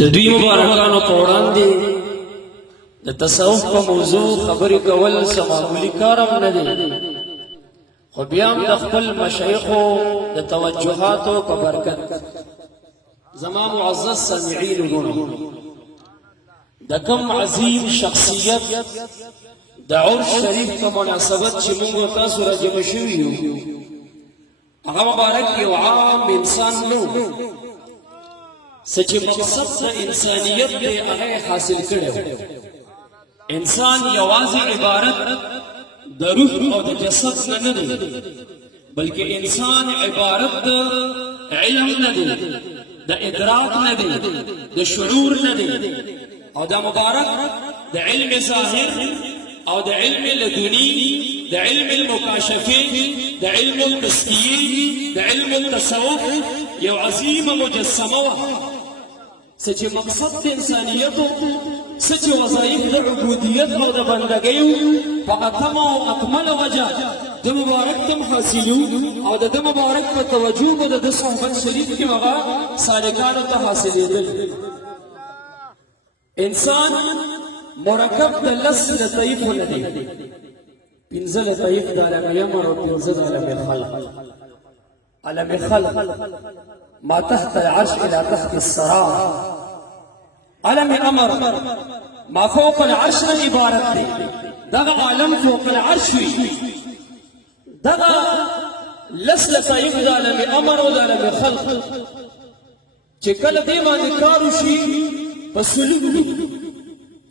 د دوی مبارکانو په وړاندې د تصوف په موضوع خبرې کول څه معمولي کار هم نه دی، خو بیا هم د خپل مشایخو د توجهاتو په برکت زما معزز سامعین وګورئ، د کوم عظیم شخصیت د عرش شریف په مناسبت چې موږ تاسو راجمع شوي یو، هغه مبارک یو عام انسان نو، څه چې مقصد د انسانیت دی هغه حاصل کړی و. انسان یوازې عبارت د روح او د جسد نه نه دی، بلکې انسان عبارت د علم نه دی، د ادراک نه دی، د شعور نه دی، او دا مبارک د علم ظاهر او د علم لدنی، د علم المکاشفه، د علم التسکیه، د علم التصوف یو عظیمه مجسمه وه، څه چې مقصد د انسانیت څه چې وظایف د عبودیت او د بندګۍ په اتمه او اکمله وجه د مبارک تم حاصلو، او د ده مبارک په توجه به د ده صحبت شریف کې هغه سالکانو ته حاصلېدل. انسان مرکب د لس لطایفو نه دی، پنځه لطایف د عالم یمر او پنځه د عالم خلق. عالم خلق ما تحت العرش الى تحت الثرى، عالم امر ما فوق العرش نه عبارت دی، دغه عالم فوق العرش وي. دغه لس لطایف د عالم امر او د عالم خلق چې کله دې باندې کار وشي په سلوک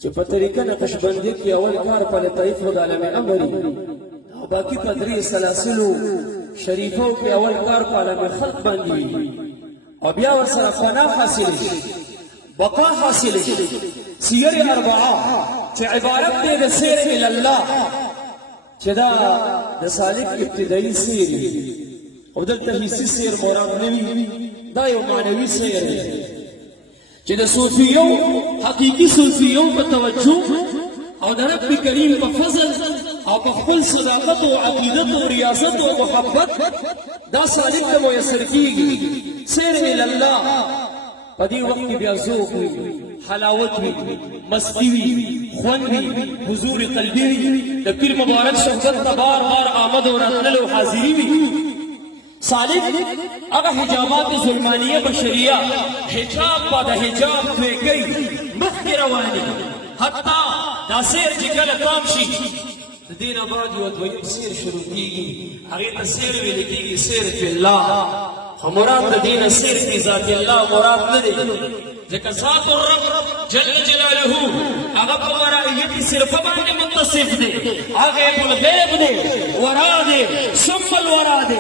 چې په طریقه نقشبندي کې اول کار په لطایفو د عالم امر او باقي په درې سلاسلو شریفو کې اول کار په عالم خلق باندې، او بیا ورسره فنا حاصله شي، بقا حاصله شي. سیر اربعه چې عبارت دی د سیر الی الله، چې دا د سالک ابتدایي سیر او دلته حسي سیر مراد نه وي، دا یو معنوي سیر دی چې د صوفیو حقیقي صوفیو په توجه او د رب کریم په فضل او په خپل صداقت او عقیدت او ریاضت او محبت دا سالک ته میسر کیږي. سیر الی الله په دې وخت کې بیا ذوق وي، حلاوت وي، مستی وي، خوند وي، حضور قلبي وي، د پیر مبارک صحبت ته بار بار آمد او راتلل او حاضري وي. سالک هغه حجابات ظلمانیه بشریه حجاب بعد حجاب توی کوي، مخکې رواني، حتی دا سیر چې کله تام شي د دې نه بعد یو دویم سیر شروع کېږي، هغې ته سیر ویل کېږي سیر فی الله، خو مراد د دې نه سیر فی ذات الله مراد نه دی، ځکه ذات الرب جل جلاله هغه په ورائیت صرفه باندې متصف دی، غیب الغیب دی، ورا دی، ثم الورا دی،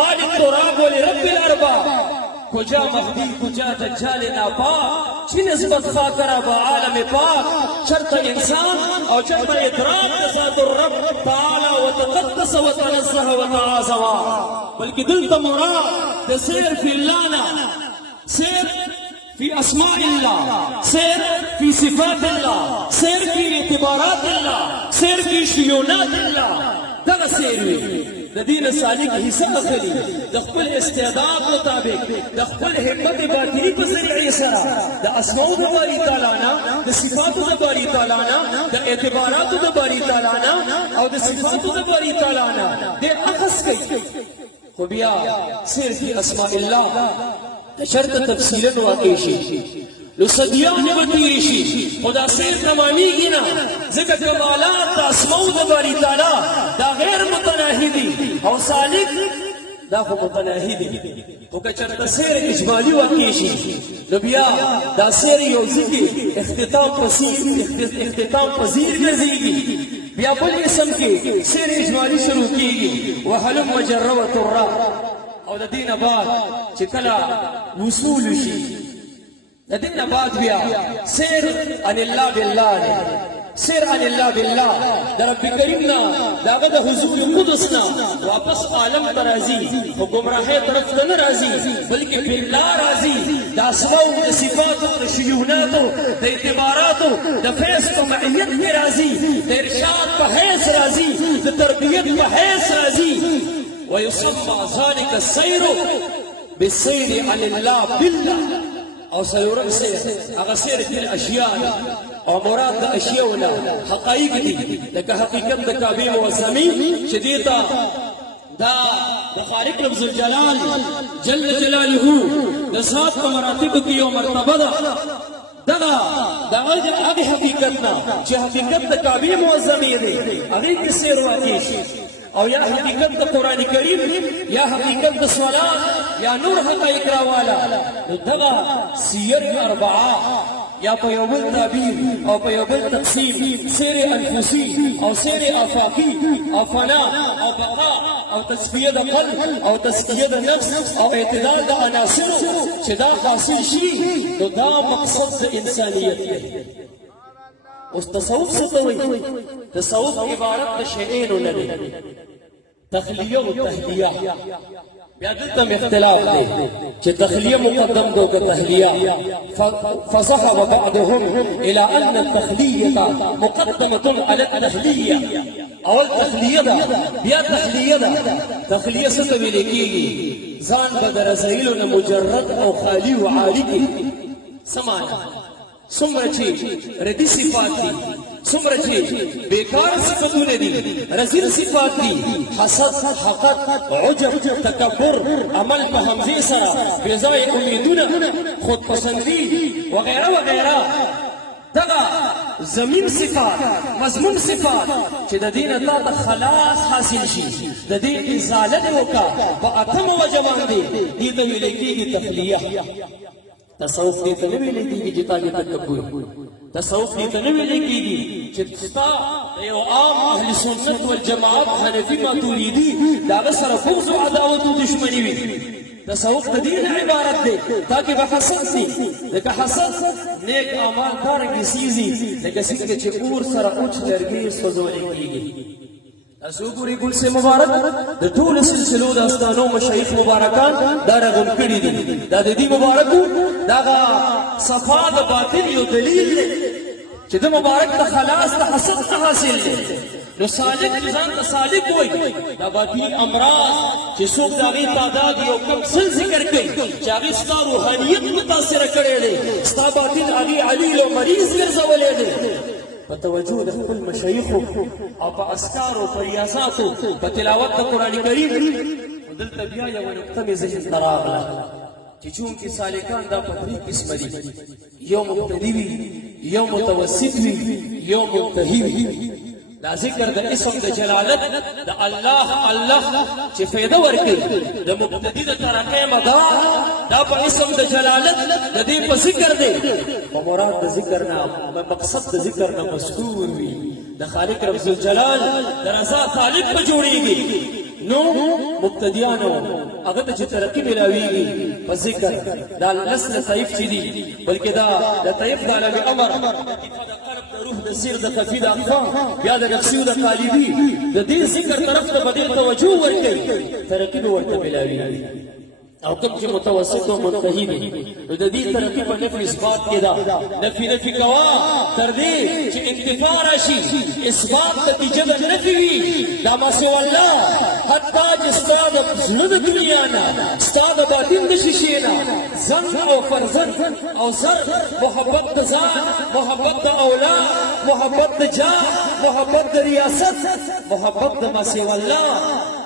مالک تراب ولرب الارباب، کجا مهدی کجا دجال ناپاک، چی نسبت خاطره با عالم پاک، چرت انسان او چرت ادراک ذات الرب تعالی وتقدس وتنزه وتعاظما، بلکې دلته مراد د سیر فی الله نه، سیر في أسماء الله، سير في صفات الله، سير في اعتبارات الله، سير في شيونات الله. دغه سیر وي د دې نه سالک حصه اخلي د خپل استعداد مطابق، د خپل همت باطني په ذریعې سره د اسماء د باري تعالی نه، د صفاتو د باري تعالی نه، د اعتباراتو د باري تعالی نه، او د صفاتو د باري تعالی نه ډېر اخذ کوي. خو بیا سیر في أسماء الله شرط تفصیلا واقع شي، نو صدیان به تیری شي، خو دا سیر تمامیږي نه، ځکه کمالات د اسماء د باري تعالی دا غیر متناهي دي، او سالک دا خو متناهي دي. خو که چېرته سیر اجمالي واقع شي نو بیا دا سیر یو ځای کې اختتام پذیر ګرځېږي، بیا بل اسم کې سیر اجمالي شروع کېږي، وهلم جروة الرا، او د دې نه بعد چې کله وصول شي د دې نه بعد بیا سیر عن الله بالله دی، سیر عن الله بالله د رب کریم نه د هغه د حضور قدس نه واپس عالم ته راځي، خو ګمراهۍ طرف ته نه راځي، بلکې بالله راځي، د اسماء د صفاتو د شیوناتو د اعتباراتو د فیض په معیت کې راځي، د ارشاد په حیث راځي، د تربیت په حیث راځي. ويسمى ذلك السير بالسير عن الله بالله، او سلورم سیر هغه سیر فی الاشیاء او مراد د اشیاء نه حقایق دي لکه حقیقت د کعبه معظمې چې دې ته دا د خالق رب ذوالجلال جل جلاله د ذات په مراتبو کې یو مرتبه ده دغه هغه حقیقت نه چې حقیقت د کعبه معظمې دی هغه کې سیر واقع شي او یا حقیقت د قران کریم یا حقیقت د صلات یا نور حقایق راوالا دغه سیر اربعه یا په یو بل تعبیر او په یو بل تقسیم سیر انفسی او سیر افاقی او فنا او بقاء او تصفیه د قلب او تزکیه د نفس او اعتدال د عناصر چې دا حاصل شي نو دا مقصد د انسانیت دی اوس تصوف څه ته وایي تصوف عبارت د شیئینو نه دی تخلیه او تهلیه بیا دلته اختلاف دی چې تخلیه مقدم دو که تهلیه فذهب بعضهم الى ان التخلیه مقدمه على التهلیه اول تخلیه ده بیا تهلیه ده تخلیه څه ته ویل کیږي ځان به د رذایلو نه مجرد او خالی و عالی کړي څه معنا څومره چې ردی صفات دي څومره چې بیکار صفتونه دي رذیل صفات دي حسد حقد عجب تکبر عمل په همزه سره بې ځایه امیدونه خودپسندي وغیره وغیره دغه زمین صفات مضمون صفات چې د دې نه تا ته خلاص حاصل شي د دې ازاله دې وکړه په اتمه وجه باندې دې ته ویل کېږي تخلیه تصوف دې ته نه ویل کېږي چې تا کې تکبر تصوف دې ته نه ویل کېږي چې ستا یو عام اهل سنت والجماعت حنفي ماتوریدي د هغه سره بغض او عداوت او دشمني وي تصوف د دې نه عبارت دی تاکې به حسد سي لکه حسد نیک اعمال دارنګې سیزي لکه څنګه چې اور سره اوچ لرګي سوځولی کېږي تاسو ګورئ ګل سے مبارک د ټولو سلسلو د استانو مشایخ مبارکان دا رغم کړي دي دا د دې مبارکو دغه صفا د باطل یو دلیل دی چې د مبارک د خلاص د حسد څخه حاصل دی نو صالح ځان ته صالح وایي دا باطلي امراض چې څوک د هغې تعداد یو کم سل ذکر کوي چې هغې ستا روحانیت متاثره کړی دی ستا باطل هغې علیل او مریض ګرځولی دی په توجه د خپل مشایخو او په اذکارو په ریاضاتو په تلاوت د قرآن کریم دلته بیا یوه نقطه مې ذهن ته راغله چې چونکې سالکان دا په درې قسمه دي یو مبتدي وي یو متوسط وي یو منتهي وي دا ذکر د اسم د جلالت د الله چې فایده ورکوي د مبتدي د ترقۍ مدار دا په اسم د جلالت د دې په ذکر دی په مراد د ذکر نه مقصد د ذکر نه مذکور وي د خالق رب ذوالجلال د رضا طالب په جوړیږي نو مبتدیانو هغه ته چې ترقي ملاویږي په ذکر دا لس طیف چې دي بلکې دا د طیف د علم امر روح د سیر د خفي د اقفا یا د نقشي د قالبي د دې ذکر طرف ته بدل توجه ورکړي ترقي به ورته ملاویږي او کوم چې متوسط او منتهي دي نو د دې ترقي په نفي اثبات کې دا نفي کوا تر دې چې انتفاع راشي اثبات نتیجه به نفي وي دا ما سوى الله حتی چې ستا د زړه د دنیا نه ستا د باطن د شیشې نه زن او فرزن او زر محبت د ځان محبت د اولاد محبت د جاه محبت د ریاست محبت د ما سوى الله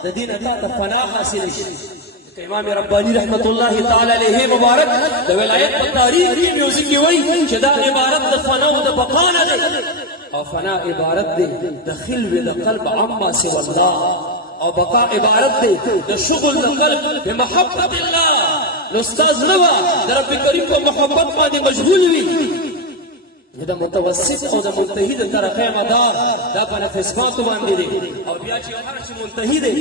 د دې نه تا ته فنا حاصل شي امام ربانی رحمت الله تعالی علیه مبارک د ولایت په تاریخ کې میوزیک کې وایي چې دا عبارت د فنا او د بقا نه دی او فنا عبارت دی د خلو د قلب عما سوى الله او بقا عبارت دی د شغل د قلب بمحبت الله نو استاد نو د رب کریم په محبت باندې مشغول وي د متوسط او د منتهي د ترقۍ مدار دا په نفسباتو باندې دی او بیا چې هر څه منتهي دی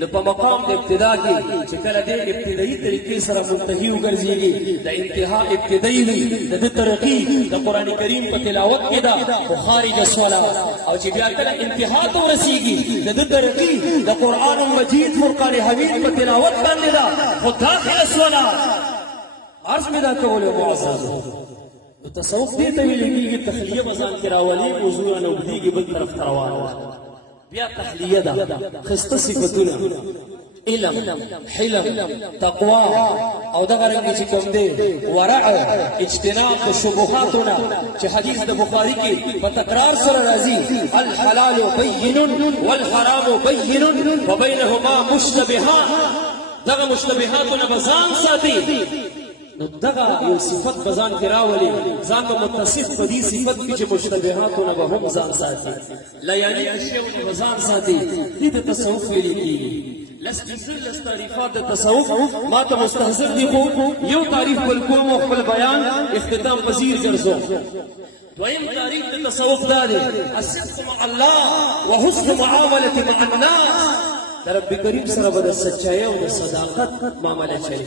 نو په مقام د ابتدا کې چې کله دې ابتدایي طریقې سره منتهي وګرځېږي د انتها ابتدایي وي د دې ترقي د قرآن کریم په تلاوت کې ده خو خارج الصلات او چې بیا کله انتها ته ورسېږي د دې ترقي د قرآن مجید فرقان حمید په تلاوت باندې ده خو داخل الصلات عرض مې دا کول معززو تصوف دې ته ویل کېږي تخلیه به ځان کې راولي موضوع نه اوږدېږي بل طرف ته روانه بیا تخلیه ده ښایسته صفتونه علم حلم تقوا او دغه رنګ چې کوم دی ورع اجتناب د شبهاتنا چې حدیث د بخاری کې په تکرار سره راځي الحلال بین والحرام بین وبينهما مشتبهات دغه مشتبهاتونه بزان ساتي نو دغه یو صفت بزان کې راولي ځان به متصف په دې صفت کې چې مشتبهاتونه به هم ځان ساتي لیالي اشیاء بزان ساتي دې د تصوف ویل کېږي لس تعریفات د تصوف ما ته مستحضر دي خو یو تعریف بل کوم او خپل بیان اختتام پذیر ګرځو دویم تعریف د تصوف دا دی الصدق مع الله وحسن معامله مع الناس د رب کریم سره به د سچایۍ او د صداقت معامله چلی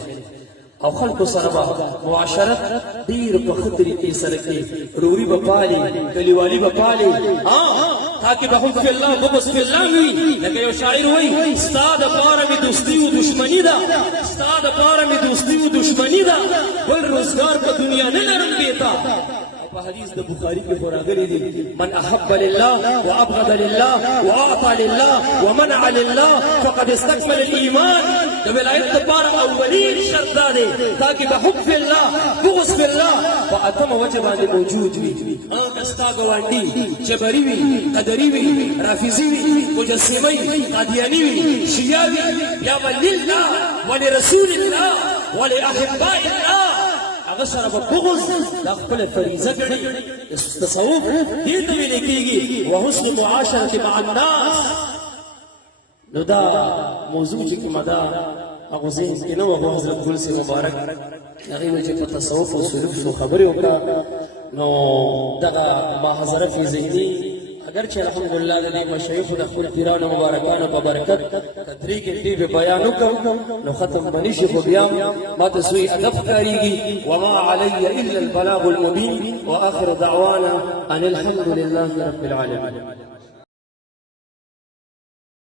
او خلکو سره به معاشرت ډیر په ښه طریقې سره کې روري به پالي کلیوالي به پالي تاکي به حب فی الله بغض فی الله وي لکه یو شاعر وایي ستا دپاره مې دوستي و دشمني ده ستا دپاره مې دوستي و دشمني ده بل روزګار په دنیا نه لرم بېتا په حدیث د بخاری کې خو راغلی دی من احب لله وابغض لله واعطى لله ومنع لله فقد استكمل الايمان د ولایت لپاره اولین شرط دا دی تاکي به حب فی الله بغض فی الله په اتمه وجه باندې موجود وي او د ستا ګاونډي جبري وي قدري وي رافضي وي مجسمي قادیاني وي شیعه وي یا به لله ولرسول الله ولاحباء الله هغه سره به بغض دا خپله فریضه ګڼي تصوف دې ته ویل کېږي وحسن معاشرة مع الناس نو دا موضوع چې کومه ده هغه ذهن کې نه وه حضرت ګل سي مبارک هغې ویل چې په تصوف او سلوک څو خبرې وکړه نو دغه محاضره فی ذهني اگر چې الحمدلله د دې مشایخو د خپل پیرانو مبارکانو په برکت درې ګنټې به بیان وکړو نو ختم به نشي خو بیا ماته سوی ادب ښکارېږي وما علی الا البلاغ المبین واخر دعوانا ان الحمد لله رب العالمین